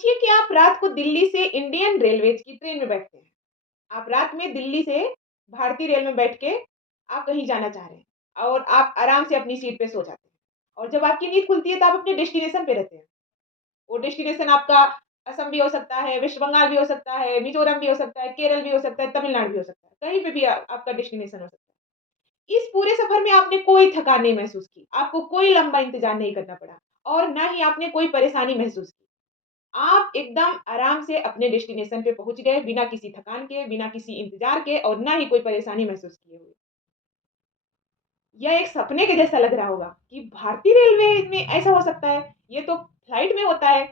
सोचिए कि आप रात को दिल्ली से इंडियन रेलवेज की ट्रेन में बैठते हैं। आप रात में दिल्ली से भारतीय रेल में बैठ के आप कहीं जाना चाह रहे हैं और आप आराम से अपनी सीट पे सो जाते हैं। और जब आपकी नींद खुलती है तो आप अपने डेस्टिनेशन पे रहते हैं। वो डेस्टिनेशन आपका असम भी हो सकता है, वेस्ट बंगाल भी हो सकता है, मिज़ोरम भी हो सकता है, केरल भी हो सकता है, तमिलनाडु भी हो सकता है। कहीं पे भी आपका डेस्टिनेशन हो सकता है। इस पूरे सफर में आपने कोई थकान नहीं महसूस की, आपको कोई लंबा इंतज़ार नहीं करना पड़ा और ना ही आपने कोई परेशानी महसूस की। आप एकदम आराम से अपने डेस्टिनेशन पे पहुँच गए, बिना किसी थकान के, बिना किसी इंतज़ार के और ना ही कोई परेशानी महसूस किए हुए। यह एक सपने के जैसा लग रहा होगा कि भारतीय रेलवे में ऐसा हो सकता है, ये तो फ्लाइट में होता है।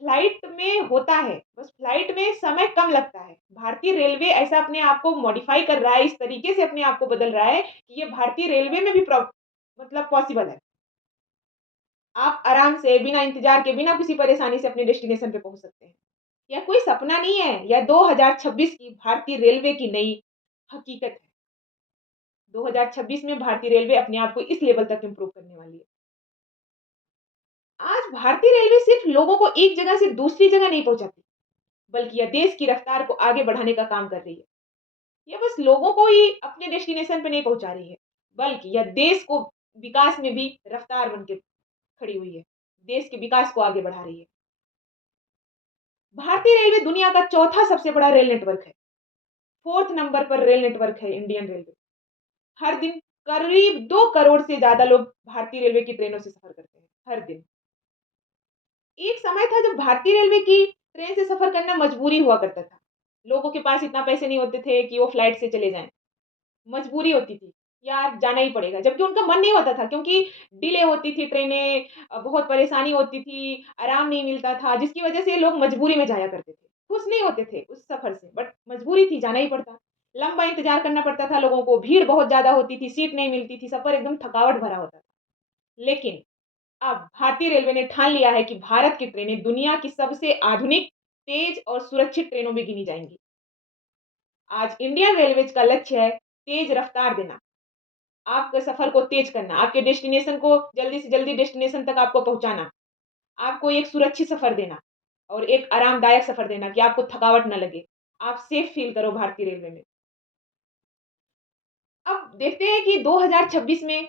फ्लाइट में होता है, बस फ्लाइट में समय कम लगता है। भारतीय रेलवे ऐसा अपने आप को मॉडिफ़ाई कर रहा है, इस तरीके से अपने आप को बदल रहा है कि ये भारतीय रेलवे में भी मतलब पॉसिबल है। आप आराम से बिना इंतज़ार के, बिना किसी परेशानी से अपने डेस्टिनेशन पे पहुँच सकते हैं। यह कोई सपना नहीं है, यह 2026 की भारतीय रेलवे की नई हकीकत है। 2026 में भारतीय रेलवे अपने आप को इस लेवल तक इम्प्रूव करने वाली है। आज भारतीय रेलवे सिर्फ लोगों को एक जगह से दूसरी जगह नहीं पहुँचाती, बल्कि यह देश की रफ्तार को आगे बढ़ाने का काम कर रही है। यह बस लोगों को ही अपने डेस्टिनेशन पे नहीं पहुँचा रही है, बल्कि यह देश को विकास में भी रफ्तार बन के खड़ी हुई है। देश के विकास को आगे बढ़ा रही है। भारतीय रेलवे दुनिया का चौथा सबसे बड़ा रेल नेटवर्क है। 4th नंबर पर रेल नेटवर्क है इंडियन रेलवे। हर दिन करीब 2 करोड़ से ज़्यादा लोग भारतीय रेलवे की ट्रेनों से सफ़र करते हैं, हर दिन। एक समय था जब भारतीय रेलवे की ट्रेन से सफ़र करना मजबूरी हुआ करता था। लोगों के पास इतना पैसे नहीं होते थे कि वो फ्लाइट से चले जाएँ। मजबूरी होती थी, यार जाना ही पड़ेगा, जबकि उनका मन नहीं होता था क्योंकि डिले होती थी ट्रेनें, बहुत परेशानी होती थी, आराम नहीं मिलता था, जिसकी वजह से लोग मजबूरी में जाया करते थे। खुश नहीं होते थे उस सफ़र से, बट मजबूरी थी, जाना ही पड़ता। लंबा इंतज़ार करना पड़ता था लोगों को, भीड़ बहुत ज़्यादा होती थी, सीट नहीं मिलती थी, सफ़र एकदम थकावट भरा होता था। लेकिन अब भारतीय रेलवे ने ठान लिया है कि भारत की ट्रेनें दुनिया की सबसे आधुनिक, तेज़ और सुरक्षित ट्रेनों में गिनी जाएँगी। आज इंडियन रेलवेज़ का लक्ष्य है तेज़ रफ़्तार देना। आपके सफ़र को तेज़ करना, आपके डेस्टिनेशन को जल्दी से जल्दी डेस्टिनेशन तक आपको पहुँचाना, आपको एक सुरक्षित सफ़र देना और एक आरामदायक सफ़र देना कि आपको थकावट ना लगे। आप सेफ फ़ील करो भारतीय रेलवे में। अब देखते हैं कि 2026 में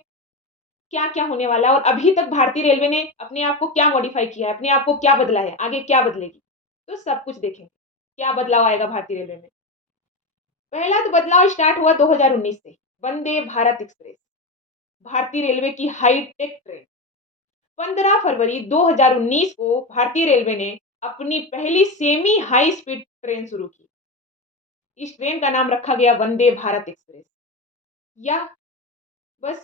क्या-क्या होने वाला है और अभी तक भारतीय रेलवे ने अपने आप को क्या मॉडिफ़ाई किया है, अपने आप को क्या बदला है, आगे क्या बदलेगी? तो सब कुछ देखेंगे, क्या बदलाव आएगा भारतीय रेलवे में। पहला तो बदलाव स्टार्ट हुआ 2019 से, वंदे भारत एक्सप्रेस, भारतीय रेलवे की हाई-टेक ट्रेन। 15 फरवरी 2019 को भारतीय रेलवे ने अपनी पहली सेमी हाई स्पीड ट्रेन शुरू की। इस ट्रेन का नाम रखा गया वंदे भारत एक्सप्रेस। यह बस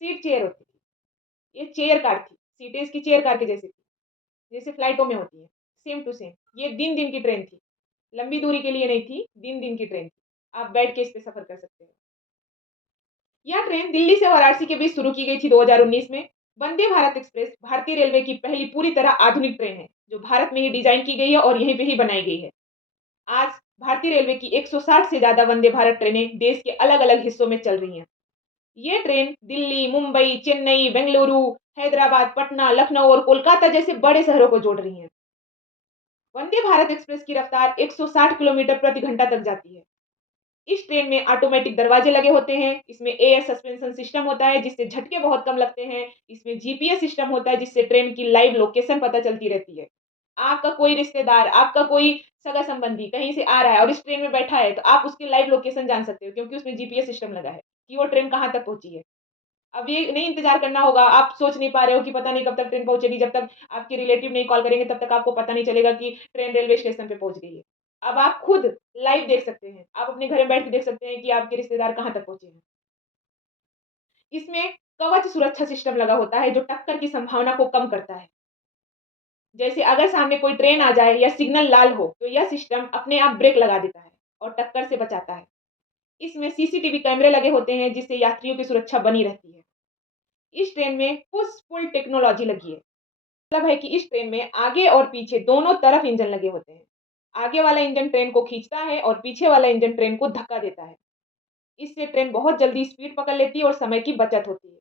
सीट चेयर होती थी। ये चेयर कार थी। सीटें इसकी चेयर कार के जैसी थी, जैसे फ्लाइटों में होती है, सेम टू सेम। ये दिन-दिन की ट्रेन थी। लंबी दूरी के लिए नहीं थी, दिन-दिन की ट्रेन थी। आप बैठ के इस पे सफ़र कर सकते हैं। यह ट्रेन दिल्ली से वाराणसी के बीच शुरू की गई थी 2019 में। वंदे भारत एक्सप्रेस भारतीय रेलवे की पहली पूरी तरह आधुनिक ट्रेन है, जो भारत में ही डिज़ाइन की गई है और यहीं पे ही बनाई गई है। आज भारतीय रेलवे की 160 से ज़्यादा वंदे भारत ट्रेनें देश के अलग-अलग हिस्सों में चल रही हैं। ये ट्रेन दिल्ली, मुंबई, चेन्नई, बेंगलुरु, हैदराबाद, पटना, लखनऊ और कोलकाता जैसे बड़े शहरों को जोड़ रही हैं। वंदे भारत एक्सप्रेस की रफ्तार 160 किलोमीटर प्रति घंटा तक जाती है। इस ट्रेन में ऑटोमेटिक दरवाजे लगे होते हैं, इसमें एयर सस्पेंशन सिस्टम होता है जिससे झटके बहुत कम लगते हैं, इसमें जीपीएस सिस्टम होता है जिससे ट्रेन की लाइव लोकेशन पता चलती रहती है। आपका कोई रिश्तेदार, आपका कोई सगा-संबंधी कहीं से आ रहा है और इस ट्रेन में बैठा है, तो आप उसकी लाइव लोकेशन जान सकते हो क्योंकि उसमें जीपीएस सिस्टम लगा है, कि वो ट्रेन कहाँ तक पहुँची है। अब ये नहीं इंतज़ार करना होगा, आप सोच नहीं पा रहे हो कि पता नहीं कब तक ट्रेन पहुँचेगी, जब तक आपके रिलेटिव नहीं कॉल करेंगे तब तक आपको पता नहीं चलेगा कि ट्रेन रेलवे स्टेशन पे पहुँच गई है। अब आप खुद लाइव देख सकते हैं, आप अपने घर में बैठ के देख सकते हैं कि आपके रिश्तेदार कहाँ तक पहुँचे हैं। इसमें कवच सुरक्षा सिस्टम लगा होता है जो टक्कर की संभावना को कम करता है। जैसे अगर सामने कोई ट्रेन आ जाए या सिग्नल लाल हो, तो यह सिस्टम अपने आप ब्रेक लगा देता है और टक्कर से बचाता है। इसमें सीसीटीवी कैमरे लगे होते हैं जिससे यात्रियों की सुरक्षा बनी रहती है। इस ट्रेन में पुश पुल टेक्नोलॉजी लगी है। मतलब है कि इस ट्रेन में आगे और पीछे दोनों तरफ इंजन लगे होते हैं। आगे वाला इंजन ट्रेन को खींचता है और पीछे वाला इंजन ट्रेन को धक्का देता है। इससे ट्रेन बहुत जल्दी स्पीड पकड़ लेती है और समय की बचत होती है।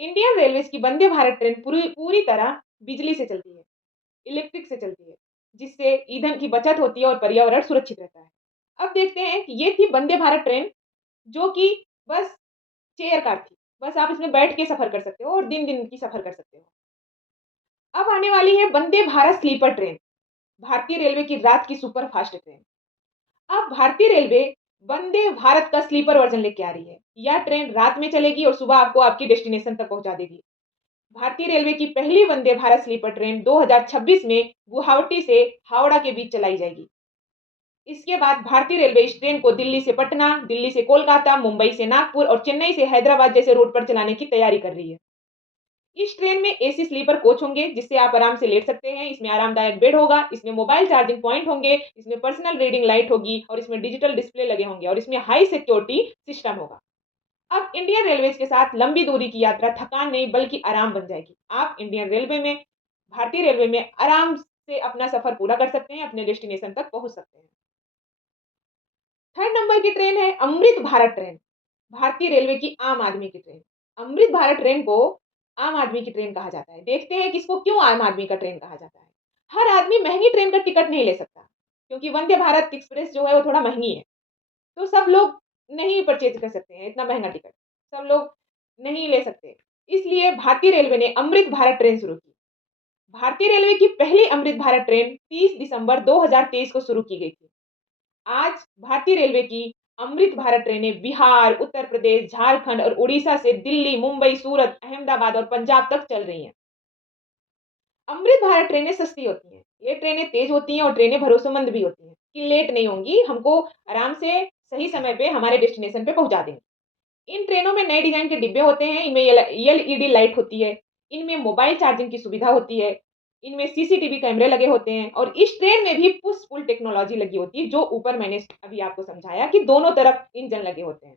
इंडियन रेलवेज की वंदे भारत ट्रेन पूरी पूरी तरह बिजली से चलती है। इलेक्ट्रिक से चलती है, जिससे ईंधन की बचत होती है और पर्यावरण सुरक्षित रहता है। अब देखते हैं कि ये थी वंदे भारत ट्रेन, जो कि बस चेयर कार थी। बस आप इसमें बैठ के सफ़र कर सकते हो और दिन-दिन की सफ़र कर सकते हो। अब आने वाली है वंदे भारत स्लीपर ट्रेन, भारतीय रेलवे की रात की सुपर फास्ट ट्रेन। अब भारतीय रेलवे वंदे भारत का स्लीपर वर्जन लेके आ रही है। यह ट्रेन रात में चलेगी और सुबह आपको आपकी डेस्टिनेशन तक पहुंचा देगी। भारतीय रेलवे की पहली वंदे भारत स्लीपर ट्रेन 2026 में गुवाहाटी से हावड़ा के बीच चलाई जाएगी। इसके बाद भारतीय रेलवे इस ट्रेन को दिल्ली से पटना, दिल्ली से कोलकाता, मुंबई से नागपुर और चेन्नई से हैदराबाद जैसे रूट पर चलाने की तैयारी कर रही है। इस ट्रेन में एसी स्लीपर कोच होंगे, जिससे आप आराम से लेट सकते हैं। इसमें आरामदायक बेड होगा, इसमें मोबाइल चार्जिंग पॉइंट होंगे, इसमें पर्सनल रीडिंग लाइट होगी और इसमें डिजिटल डिस्प्ले लगे होंगे और इसमें हाई सिक्योरिटी सिस्टम होगा। अब इंडियन रेलवेज के साथ लंबी दूरी की यात्रा थकान नहीं बल्कि आराम बन जाएगी। आप इंडियन रेलवे में, भारतीय रेलवे में आराम से अपना सफर पूरा कर सकते हैं, अपने डेस्टिनेशन तक पहुंच सकते हैं। थर्ड नंबर की ट्रेन है अमृत भारत ट्रेन, भारतीय रेलवे की आम आदमी की ट्रेन। अमृत भारत ट्रेन को आम आदमी की ट्रेन कहा जाता है। देखते हैं कि इसको क्यों आम आदमी का ट्रेन कहा जाता है। हर आदमी महंगी ट्रेन का टिकट नहीं ले सकता, क्योंकि वंदे भारत एक्सप्रेस जो है वो थोड़ा महंगी है। तो सब लोग नहीं परचेज कर सकते हैं इतना महंगा टिकट, सब लोग नहीं ले सकते। इसलिए भारतीय रेलवे ने अमृत भारत ट्रेन शुरू की। भारतीय रेलवे की पहली अमृत भारत ट्रेन 30 दिसंबर 2023 को शुरू की गई थी। आज भारतीय रेलवे की अमृत भारत ट्रेनें बिहार, उत्तर प्रदेश, झारखंड और उड़ीसा से दिल्ली, मुंबई, सूरत, अहमदाबाद और पंजाब तक चल रही हैं। अमृत भारत ट्रेनें सस्ती होती हैं। ये ट्रेनें तेज होती हैं और ट्रेनें भरोसेमंद भी होती हैं कि लेट नहीं होंगी, हमको आराम से सही समय पे हमारे डेस्टिनेशन पे पहुंचा देंगी। इन ट्रेनों में नए डिजाइन के डिब्बे होते हैं, इनमें एलईडी लाइट होती है, इनमें मोबाइल चार्जिंग की सुविधा होती है, इनमें सीसीटीवी कैमरे लगे होते हैं और इस ट्रेन में भी पुश पुल टेक्नोलॉजी लगी होती है, जो ऊपर मैंने अभी आपको समझाया कि दोनों तरफ इंजन लगे होते हैं।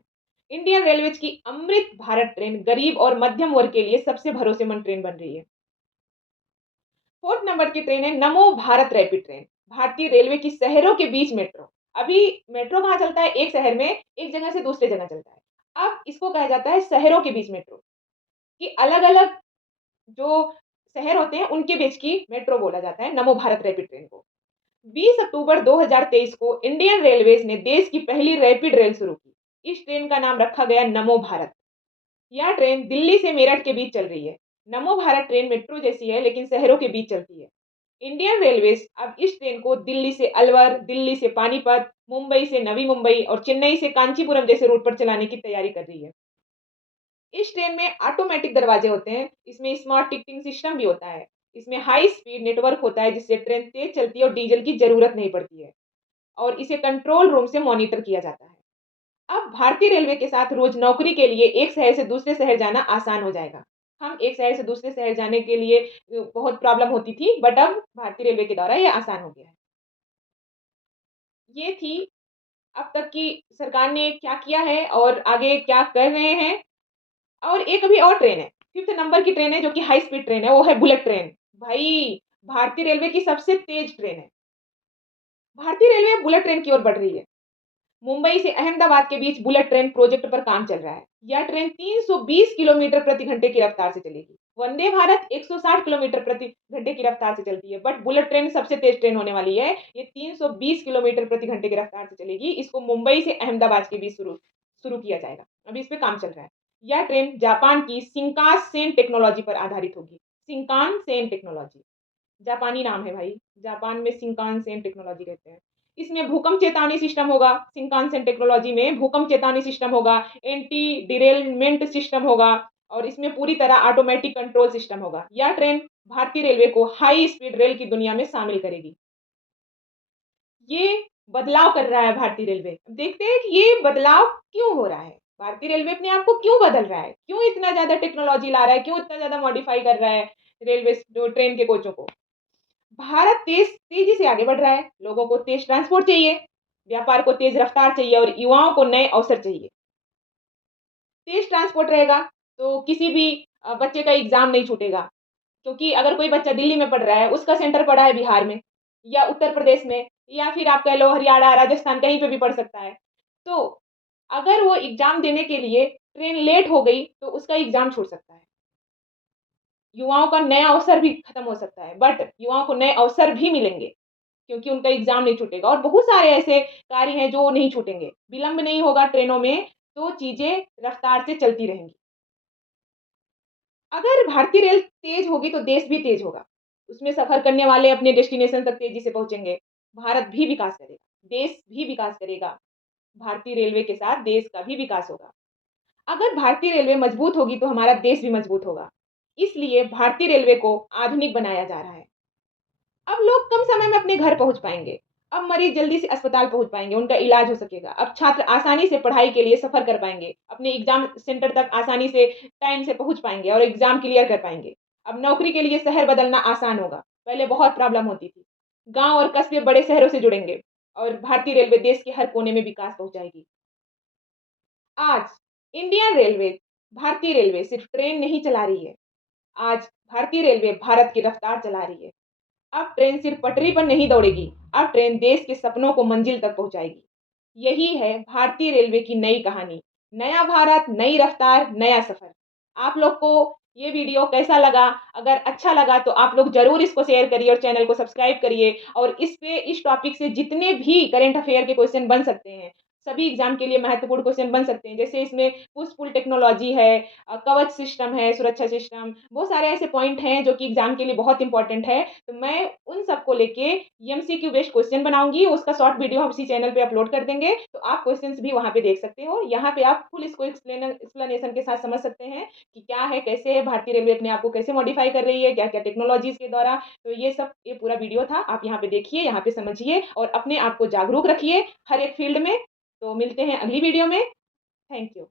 इंडियन रेलवेज की अमृत भारत ट्रेन गरीब और मध्यम वर्ग के लिए सबसे भरोसेमंद ट्रेन बन रही है। फोर्थ नंबर की ट्रेन है नमो भारत रैपिड ट्रेन, भारतीय रेलवे की शहरों के बीच मेट्रो। अभी मेट्रो कहाँ चलता है? एक शहर में एक जगह से दूसरे जगह चलता है। अब इसको कहा जाता है शहरों के बीच मेट्रो, कि अलग-अलग जो शहर होते हैं उनके बीच की मेट्रो बोला जाता है नमो भारत रैपिड ट्रेन को। 20 अक्टूबर 2023 को इंडियन रेलवेज ने देश की पहली रैपिड रेल शुरू की। इस ट्रेन का नाम रखा गया नमो भारत। यह ट्रेन दिल्ली से मेरठ के बीच चल रही है। नमो भारत ट्रेन मेट्रो जैसी है लेकिन शहरों के बीच चलती है। इंडियन रेलवेज अब इस ट्रेन को दिल्ली से अलवर, दिल्ली से पानीपत, मुंबई से नवी मुंबई और चेन्नई से कांचीपुरम जैसे रूट पर चलाने की तैयारी कर रही है। इस ट्रेन में ऑटोमेटिक दरवाजे होते हैं, इसमें स्मार्ट टिकटिंग सिस्टम भी होता है, इसमें हाई स्पीड नेटवर्क होता है जिससे ट्रेन तेज चलती है और डीजल की जरूरत नहीं पड़ती है और इसे कंट्रोल रूम से मॉनिटर किया जाता है। अब भारतीय रेलवे के साथ रोज नौकरी के लिए एक शहर से दूसरे शहर जाना आसान हो जाएगा। हम एक शहर से दूसरे शहर जाने के लिए बहुत प्रॉब्लम होती थी, बट अब भारतीय रेलवे के द्वारा ये आसान हो गया है। ये थी अब तक की सरकार ने क्या किया है और आगे क्या कर रहे हैं। और एक अभी और ट्रेन है, 5th नंबर की ट्रेन है जो कि हाई स्पीड ट्रेन है, वो है बुलेट ट्रेन। भाई, भारतीय रेलवे की सबसे तेज ट्रेन है। भारतीय रेलवे बुलेट ट्रेन की ओर बढ़ रही है। मुंबई से अहमदाबाद के बीच बुलेट ट्रेन प्रोजेक्ट पर काम चल रहा है। यह ट्रेन 320 किलोमीटर प्रति घंटे की रफ्तार से चलेगी। वंदे भारत 160 किलोमीटर प्रति घंटे की रफ्तार से चलती है, बट बुलेट ट्रेन सबसे तेज ट्रेन होने वाली है। ये 320 किलोमीटर प्रति घंटे की रफ्तार से चलेगी। इसको मुंबई से अहमदाबाद के बीच शुरू शुरू किया जाएगा। अभी इस पे काम चल रहा है। यह ट्रेन जापान की शिंकानसेन टेक्नोलॉजी पर आधारित होगी। शिंकानसेन टेक्नोलॉजी, जापानी नाम है भाई। जापान में शिंकानसेन टेक्नोलॉजी कहते हैं। इसमें भूकंप चेतावनी सिस्टम होगा। शिंकानसेन टेक्नोलॉजी में भूकंप चेतावनी सिस्टम होगा, एंटी डिरेलमेंट सिस्टम होगा और इसमें पूरी तरह ऑटोमेटिक कंट्रोल सिस्टम होगा। यह ट्रेन भारतीय रेलवे को हाई स्पीड रेल की दुनिया में शामिल करेगी। ये बदलाव कर रहा है भारतीय रेलवे। अब देखते हैं कि ये बदलाव क्यों हो रहा है? भारतीय रेलवे अपने आप को क्यों बदल रहा है? क्यों इतना ज़्यादा टेक्नोलॉजी ला रहा है? क्यों इतना ज़्यादा मॉडिफाई कर रहा है रेलवे जो ट्रेन के कोचों को? भारत तेजी से आगे बढ़ रहा है। लोगों को तेज ट्रांसपोर्ट चाहिए, व्यापार को तेज रफ्तार चाहिए और युवाओं को नए अवसर चाहिए। तेज ट्रांसपोर्ट रहेगा तो किसी भी बच्चे का एग्जाम नहीं छूटेगा, क्योंकि अगर कोई बच्चा दिल्ली में पढ़ रहा है, उसका सेंटर पड़ा है बिहार में या उत्तर प्रदेश में या फिर आप कह लो हरियाणा, राजस्थान, कहीं पे भी पढ़ सकता है। तो अगर वो एग्जाम देने के लिए ट्रेन लेट हो गई तो उसका एग्जाम छूट सकता है। युवाओं का नया अवसर भी खत्म हो सकता है, बट युवाओं को नए अवसर भी मिलेंगे, क्योंकि उनका एग्ज़ाम नहीं छूटेगा और बहुत सारे ऐसे कार्य हैं जो नहीं छूटेंगे। विलंब नहीं होगा ट्रेनों में, तो चीज़ें रफ्तार से चलती रहेंगी। अगर भारतीय रेल तेज़ होगी तो देश भी तेज़ होगा। उसमें सफ़र करने वाले अपने डेस्टिनेशन तक तेज़ी से पहुँचेंगे। भारत भी विकास करेगा, देश भी विकास करेगा। भारतीय रेलवे के साथ देश का भी विकास होगा। अगर भारतीय रेलवे मजबूत होगी तो हमारा देश भी मजबूत होगा। इसलिए भारतीय रेलवे को आधुनिक बनाया जा रहा है। अब लोग कम समय में अपने घर पहुँच पाएँगे। अब मरीज़ जल्दी से अस्पताल पहुँच पाएँगे, उनका इलाज हो सकेगा। अब छात्र आसानी से पढ़ाई के लिए सफ़र कर पाएँगे। अपने एग्ज़ाम सेंटर तक आसानी से टाइम से पहुँच पाएँगे और एग्ज़ाम क्लियर कर पाएँगे। अब नौकरी के लिए शहर बदलना आसान होगा, पहले बहुत प्रॉब्लम होती थी। गाँव और कस्बे बड़े शहरों से जुड़ेंगे और भारतीय रेलवे देश के हर कोने में विकास पहुँचाएगी। आज इंडियन रेलवे, भारतीय रेलवे सिर्फ़ ट्रेन नहीं चला रही है। आज भारतीय रेलवे भारत की रफ्तार चला रही है। अब ट्रेन सिर्फ पटरी पर नहीं दौड़ेगी, अब ट्रेन देश के सपनों को मंजिल तक पहुंचाएगी। यही है भारतीय रेलवे की नई कहानी। नया भारत, नई रफ्तार, नया सफर। आप लोग को ये वीडियो कैसा लगा? अगर अच्छा लगा तो आप लोग ज़रूर इसको शेयर करिए और चैनल को सब्सक्राइब करिए और इस टॉपिक से जितने भी करंट अफेयर के क्वेश्चन बन सकते हैं, सभी एग्ज़ाम के लिए महत्वपूर्ण क्वेश्चन बन सकते हैं। जैसे इसमें पुश पुल टेक्नोलॉजी है, कवच सिस्टम है, सुरक्षा सिस्टम, बहुत सारे ऐसे पॉइंट हैं जो कि एग्ज़ाम के लिए बहुत इंपॉर्टेंट है। तो मैं उन सबको लेके एमसीक्यू बेस्ड क्वेश्चन बनाऊँगी, उसका शॉर्ट वीडियो हम इसी चैनल पे अपलोड कर देंगे, तो आप क्वेश्चंस भी वहाँ पे देख सकते हो। यहाँ पे आप फुल इसको एक्सप्लेनेशन के साथ समझ सकते हैं कि क्या है, कैसे है, भारतीय रेलवे अपने आप को कैसे मॉडिफाई कर रही है, क्या-क्या टेक्नोलॉजीज़ के द्वारा। तो ये पूरा वीडियो था, आप यहाँ पे देखिए, यहाँ पे समझिए और अपने आप को जागरूक रखिए हर एक फील्ड में। तो मिलते हैं अगली वीडियो में। Thank you.